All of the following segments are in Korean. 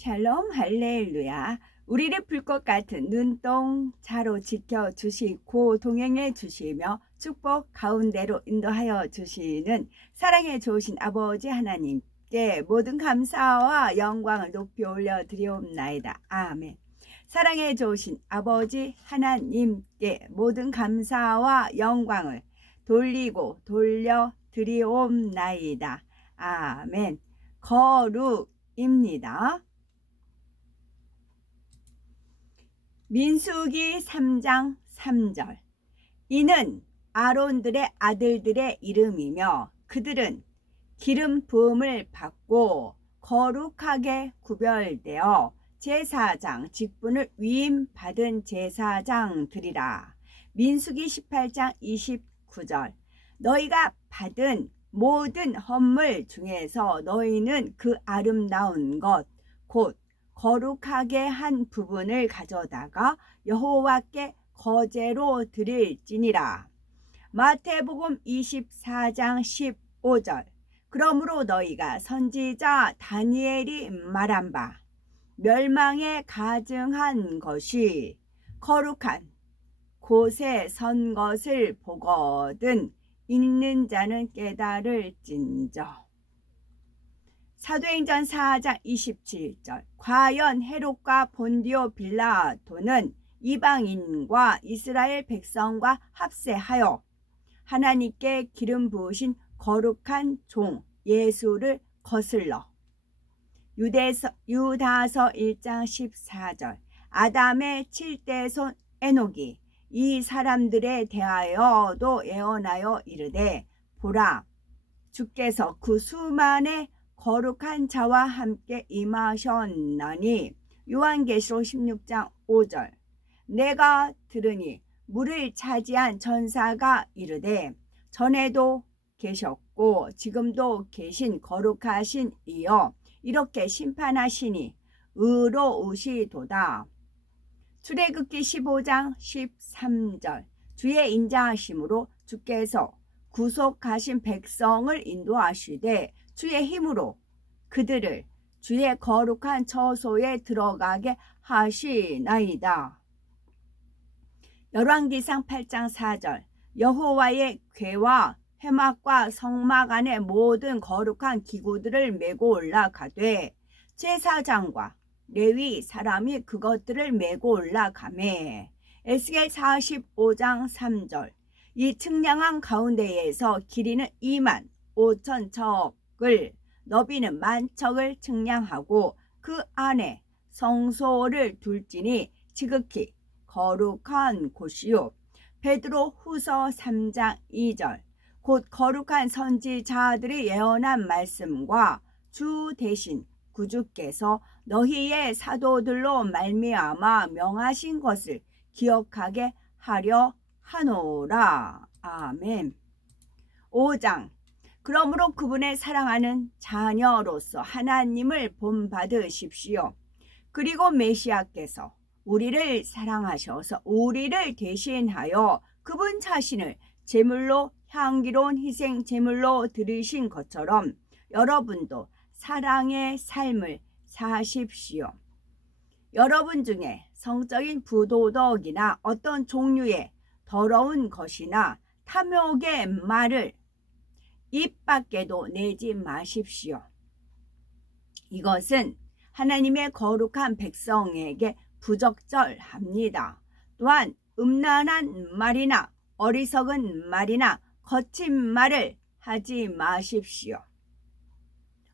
샬롬 할렐루야. 우리를 불꽃 같은 눈동자로 지켜주시고 동행해 주시며 축복 가운데로 인도하여 주시는 사랑에 좋으신 아버지 하나님께 모든 감사와 영광을 높이 올려드리옵나이다. 아멘. 사랑에 좋으신 아버지 하나님께 모든 감사와 영광을 돌려드리옵나이다. 아멘. 거룩입니다. 민수기 3장 3절. 이는 아론들의 아들들의 이름이며 그들은 기름 부음을 받고 거룩하게 구별되어 제사장 직분을 위임받은 제사장들이라. 민수기 18장 29절. 너희가 받은 모든 헌물 중에서 너희는 그 아름다운 것 곧 거룩하게 한 부분을 가져다가 여호와께 거제로 드릴지니라. 마태복음 24장 15절. 그러므로 너희가 선지자 다니엘이 말한 바 멸망에 가증한 것이 거룩한 곳에 선 것을 보거든 읽는 자는 깨달을진저. 사도행전 4장 27절. 과연 헤롯과 본디오 빌라도는 이방인과 이스라엘 백성과 합세하여 하나님께 기름 부으신 거룩한 종 예수를 거슬러. 유다서 1장 14절. 아담의 7대손 에녹이 이 사람들에 대하여도 예언하여 이르되 보라 주께서 그 수만의 거룩한 자와 함께 임하셨나니. 요한계시록 16장 5절. 내가 들으니 물을 차지한 천사가 이르되 전에도 계셨고 지금도 계신 거룩하신 이여 이렇게 심판하시니 의로우시도다. 출애굽기 15장 13절. 주의 인자하심으로 주께서 구속하신 백성을 인도하시되 주의 힘으로 그들을 주의 거룩한 처소에 들어가게 하시나이다. 열왕기상 8장 4절. 여호와의 궤와 회막과 성막 안에 모든 거룩한 기구들을 메고 올라가되 제사장과 레위 사람이 그것들을 메고 올라가매. 에스겔 45장 3절. 이 측량한 가운데에서 길이는 2만 5천 척을 너비는 10,000척을 측량하고 그 안에 성소를 둘지니 지극히 거룩한 곳이요. 베드로 후서 3장 2절. 곧 거룩한 선지자들이 예언한 말씀과 주 대신 구주께서 너희의 사도들로 말미암아 명하신 것을 기억하게 하려 하노라. 아멘. 5장. 그러므로 그분의 사랑하는 자녀로서 하나님을 본받으십시오. 그리고 메시아께서 우리를 사랑하셔서 우리를 대신하여 그분 자신을 제물로 향기로운 희생 제물로 드리신 것처럼 여러분도 사랑의 삶을 사십시오. 여러분 중에 성적인 부도덕이나 어떤 종류의 더러운 것이나 탐욕의 말을 입 밖에도 내지 마십시오. 이것은 하나님의 거룩한 백성에게 부적절합니다. 또한 음란한 말이나 어리석은 말이나 거친 말을 하지 마십시오.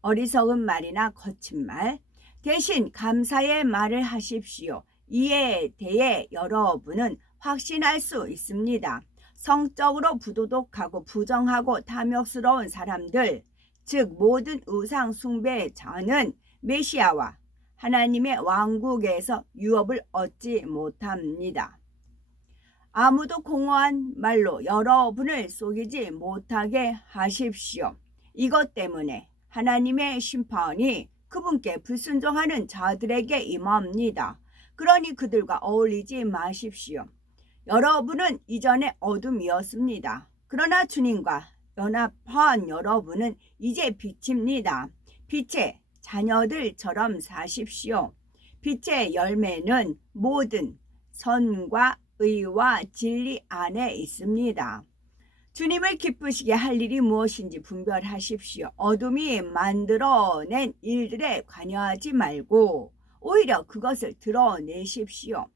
어리석은 말이나 거친 말 대신 감사의 말을 하십시오. 이에 대해 여러분은 확신할 수 있습니다. 성적으로 부도덕하고 부정하고 탐욕스러운 사람들, 즉 모든 우상 숭배자는 메시아와 하나님의 왕국에서 유업을 얻지 못합니다. 아무도 공허한 말로 여러분을 속이지 못하게 하십시오. 이것 때문에 하나님의 심판이 그분께 불순종하는 자들에게 임합니다. 그러니 그들과 어울리지 마십시오. 여러분은 이전에 어둠이었습니다. 그러나 주님과 연합한 여러분은 이제 빛입니다. 빛의 자녀들처럼 사십시오. 빛의 열매는 모든 선과 의와 진리 안에 있습니다. 주님을 기쁘시게 할 일이 무엇인지 분별하십시오. 어둠이 만들어낸 일들에 관여하지 말고 오히려 그것을 드러내십시오.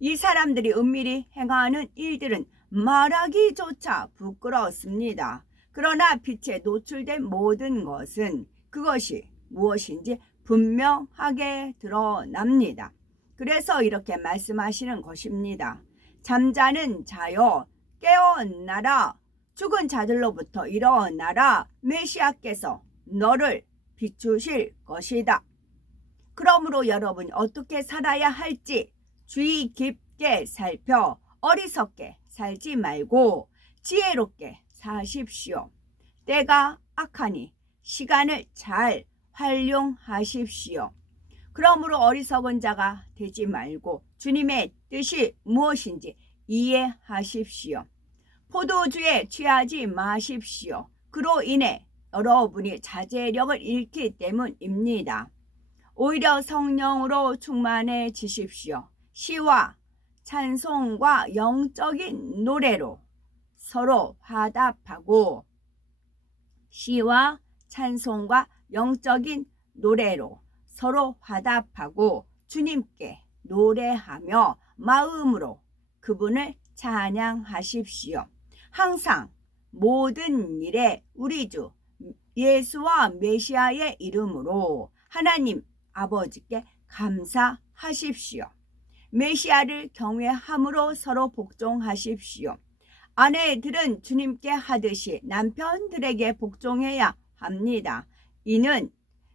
이 사람들이 은밀히 행하는 일들은 말하기조차 부끄러웠습니다. 그러나 빛에 노출된 모든 것은 그것이 무엇인지 분명하게 드러납니다. 그래서 이렇게 말씀하시는 것입니다. 잠자는 자여 깨어나라. 죽은 자들로부터 일어나라. 메시아께서 너를 비추실 것이다. 그러므로 여러분이 어떻게 살아야 할지 주의 깊게 살펴 어리석게 살지 말고 지혜롭게 사십시오. 때가 악하니 시간을 잘 활용하십시오. 그러므로 어리석은 자가 되지 말고 주님의 뜻이 무엇인지 이해하십시오. 포도주에 취하지 마십시오. 그로 인해 여러분이 자제력을 잃기 때문입니다. 오히려 성령으로 충만해지십시오. 시와 찬송과 영적인 노래로 서로 화답하고 시와 찬송과 영적인 노래로 서로 화답하고 주님께 노래하며 마음으로 그분을 찬양하십시오. 항상 모든 일에 우리 주 예수와 메시아의 이름으로 하나님 아버지께 감사하십시오. 메시아를 경외함으로 서로 복종하십시오. 아내들은 주님께 하듯이 남편들에게 복종해야 합니다. 이는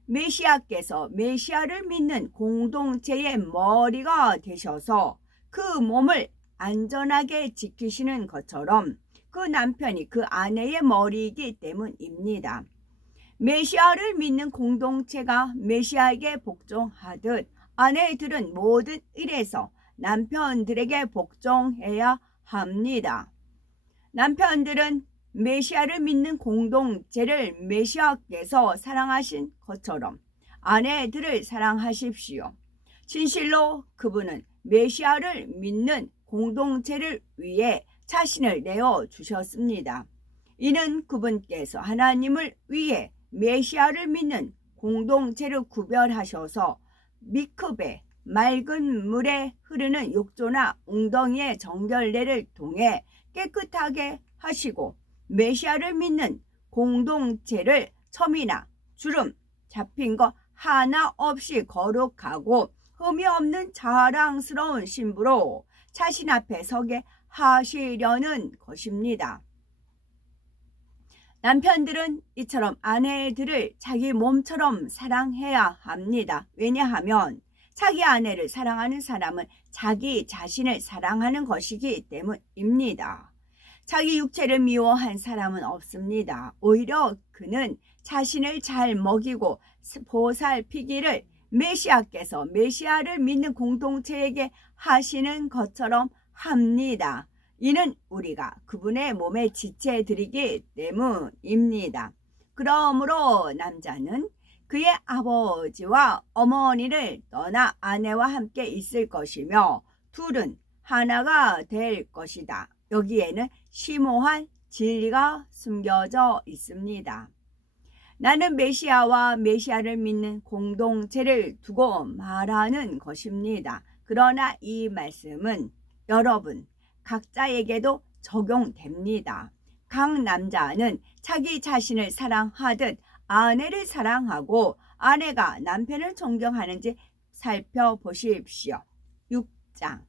메시아께서 메시아를 믿는 공동체의 머리가 되셔서 그 몸을 안전하게 지키시는 것처럼 그 남편이 그 아내의 머리이기 때문입니다. 메시아를 믿는 공동체가 메시아에게 복종하듯 아내들은 모든 일에서 남편들에게 복종해야 합니다. 남편들은 메시아를 믿는 공동체를 메시아께서 사랑하신 것처럼 아내들을 사랑하십시오. 진실로 그분은 메시아를 믿는 공동체를 위해 자신을 내어주셨습니다. 이는 그분께서 하나님을 위해 메시아를 믿는 공동체를 구별하셔서 미크베 맑은 물에 흐르는 욕조나 웅덩이의 정결례를 통해 깨끗하게 하시고 메시아를 믿는 공동체를 첨이나 주름 잡힌 것 하나 없이 거룩하고 흠이 없는 자랑스러운 신부로 자신 앞에 서게 하시려는 것입니다. 남편들은 이처럼 아내들을 자기 몸처럼 사랑해야 합니다. 왜냐하면 자기 아내를 사랑하는 사람은 자기 자신을 사랑하는 것이기 때문입니다. 자기 육체를 미워한 사람은 없습니다. 오히려 그는 자신을 잘 먹이고 보살피기를 메시아께서 메시아를 믿는 공동체에게 하시는 것처럼 합니다. 이는 우리가 그분의 몸에 지체드리기 때문입니다. 그러므로 남자는 그의 아버지와 어머니를 떠나 아내와 함께 있을 것이며 둘은 하나가 될 것이다. 여기에는 심오한 진리가 숨겨져 있습니다. 나는 메시아와 메시아를 믿는 공동체를 두고 말하는 것입니다. 그러나 이 말씀은 여러분 각자에게도 적용됩니다. 각 남자는 자기 자신을 사랑하듯 아내를 사랑하고 아내가 남편을 존경하는지 살펴보십시오. 6장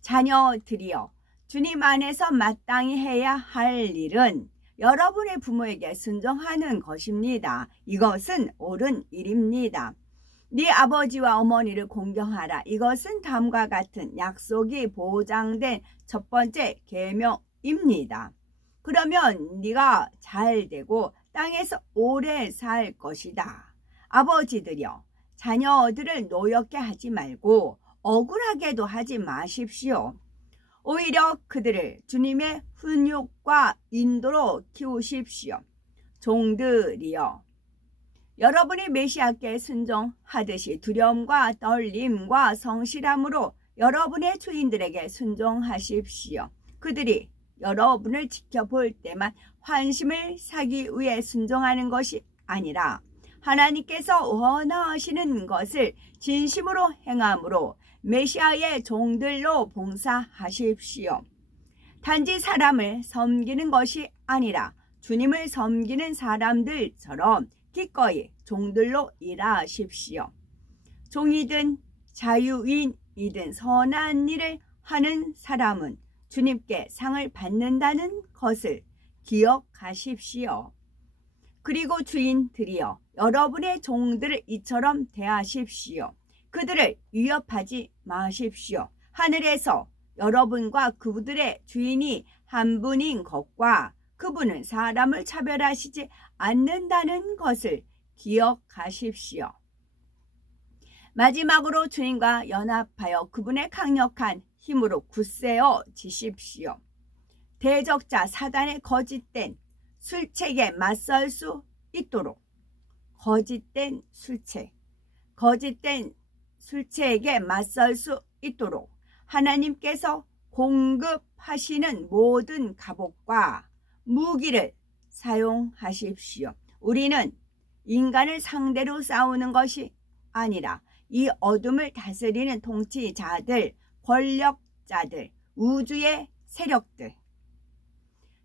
자녀들이여 주님 안에서 마땅히 해야 할 일은 여러분의 부모에게 순종하는 것입니다. 이것은 옳은 일입니다. 네 아버지와 어머니를 공경하라. 이것은 다음과 같은 약속이 보장된 첫 번째 계명입니다. 그러면 네가 잘 되고 땅에서 오래 살 것이다. 아버지들이여 자녀들을 노엽게 하지 말고 억울하게도 하지 마십시오. 오히려 그들을 주님의 훈육과 인도로 키우십시오. 종들이여 여러분이 메시아께 순종하듯이 두려움과 떨림과 성실함으로 여러분의 주인들에게 순종하십시오. 그들이 여러분을 지켜볼 때만 환심을 사기 위해 순종하는 것이 아니라 하나님께서 원하시는 것을 진심으로 행함으로 메시아의 종들로 봉사하십시오. 단지 사람을 섬기는 것이 아니라 주님을 섬기는 사람들처럼 기꺼이 종들로 일하십시오. 종이든 자유인이든 선한 일을 하는 사람은 주님께 상을 받는다는 것을 기억하십시오. 그리고 주인들이여, 여러분의 종들을 이처럼 대하십시오. 그들을 위협하지 마십시오. 하늘에서 여러분과 그들의 주인이 한 분인 것과 그분은 사람을 차별하시지 않는다는 것을 기억하십시오. 마지막으로 주님과 연합하여 그분의 강력한 힘으로 굳세어 지십시오. 대적자 사단의 거짓된 술책에 맞설 수 있도록 거짓된 술책에 맞설 수 있도록 하나님께서 공급하시는 모든 갑옷과 무기를 사용하십시오. 우리는 인간을 상대로 싸우는 것이 아니라 이 어둠을 다스리는 통치자들, 권력자들, 우주의 세력들,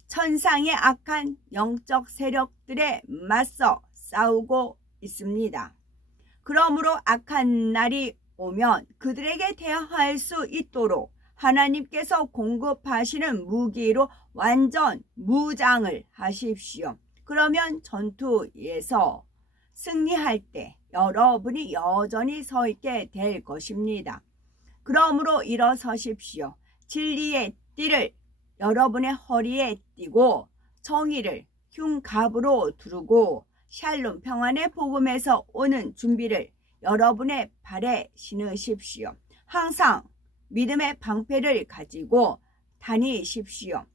천상의 악한 영적 세력들에 맞서 싸우고 있습니다. 그러므로 악한 날이 오면 그들에게 대항할 수 있도록 하나님께서 공급하시는 무기로 완전 무장을 하십시오. 그러면 전투에서 승리할 때 여러분이 여전히 서 있게 될 것입니다. 그러므로 일어서십시오. 진리의 띠를 여러분의 허리에 띠고 정의를 흉갑으로 두르고 샬롬 평안의 복음에서 오는 준비를 여러분의 발에 신으십시오. 항상 믿음의 방패를 가지고 다니십시오.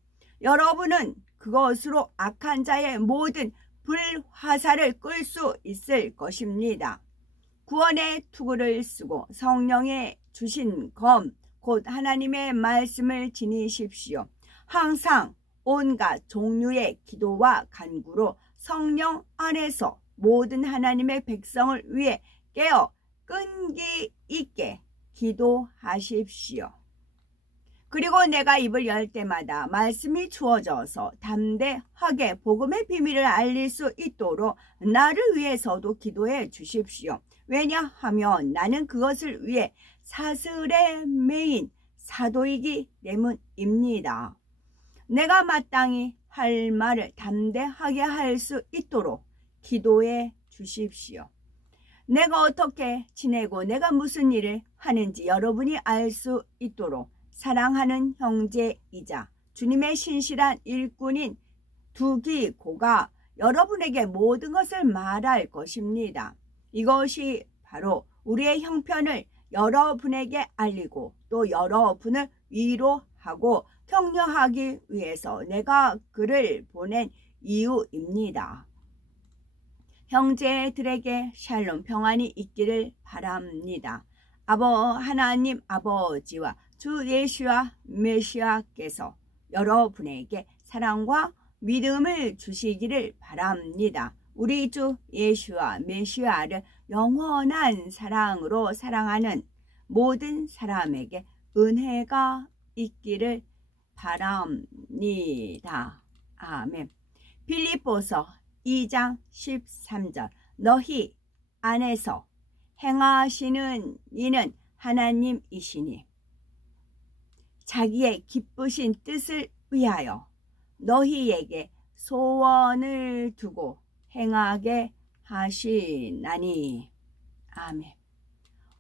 여러분은 그것으로 악한 자의 모든 불화살을 끌 수 있을 것입니다. 구원의 투구를 쓰고 성령의 주신 검, 곧 하나님의 말씀을 지니십시오. 항상 온갖 종류의 기도와 간구로 성령 안에서 모든 하나님의 백성을 위해 깨어 끈기 있게 기도하십시오. 그리고 내가 입을 열 때마다 말씀이 주어져서 담대하게 복음의 비밀을 알릴 수 있도록 나를 위해서도 기도해 주십시오. 왜냐하면 나는 그것을 위해 사슬에 매인 사도이기 때문입니다. 내가 마땅히 할 말을 담대하게 할 수 있도록 기도해 주십시오. 내가 어떻게 지내고 내가 무슨 일을 하는지 여러분이 알 수 있도록 사랑하는 형제이자 주님의 신실한 일꾼인 두기고가 여러분에게 모든 것을 말할 것입니다. 이것이 바로 우리의 형편을 여러분에게 알리고 또 여러분을 위로하고 격려하기 위해서 내가 그를 보낸 이유입니다. 형제들에게 샬롬 평안이 있기를 바랍니다. 하나님 아버지와 주 예수와 메시아께서 여러분에게 사랑과 믿음을 주시기를 바랍니다. 우리 주 예수와 메시아를 영원한 사랑으로 사랑하는 모든 사람에게 은혜가 있기를 바랍니다. 아멘. 빌립보서 2장 13절 너희 안에서 행하시는 이는 하나님이시니 자기의 기쁘신 뜻을 위하여 너희에게 소원을 두고 행하게 하시나니. 아멘.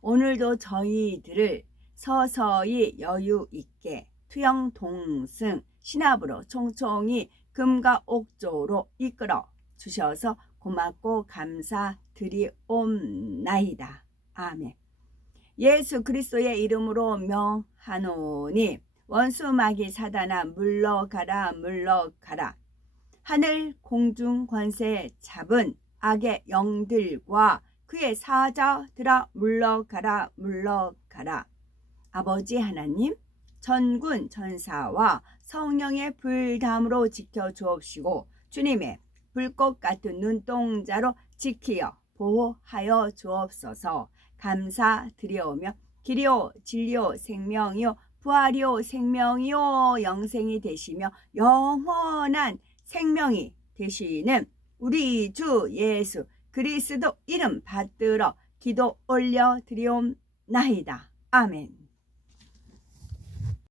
오늘도 저희들을 서서히 여유 있게 투영 동승 신압으로 총총히 금과 옥조로 이끌어 주셔서 고맙고 감사드리옵나이다. 아멘. 예수 그리스도의 이름으로 명하노니 원수 마귀 사단아 물러가라 물러가라. 하늘 공중 권세 잡은 악의 영들과 그의 사자들아 물러가라 물러가라. 아버지 하나님, 전군 전사와 성령의 불담으로 지켜주옵시고 주님의 불꽃 같은 눈동자로 지키어 보호하여 주옵소서. 감사드리오며 길이요 진리요 생명이요 부활이요 생명이요 영생이 되시며 영원한 생명이 되시는 우리 주 예수 그리스도 이름 받들어 기도 올려드리옵나이다. 아멘.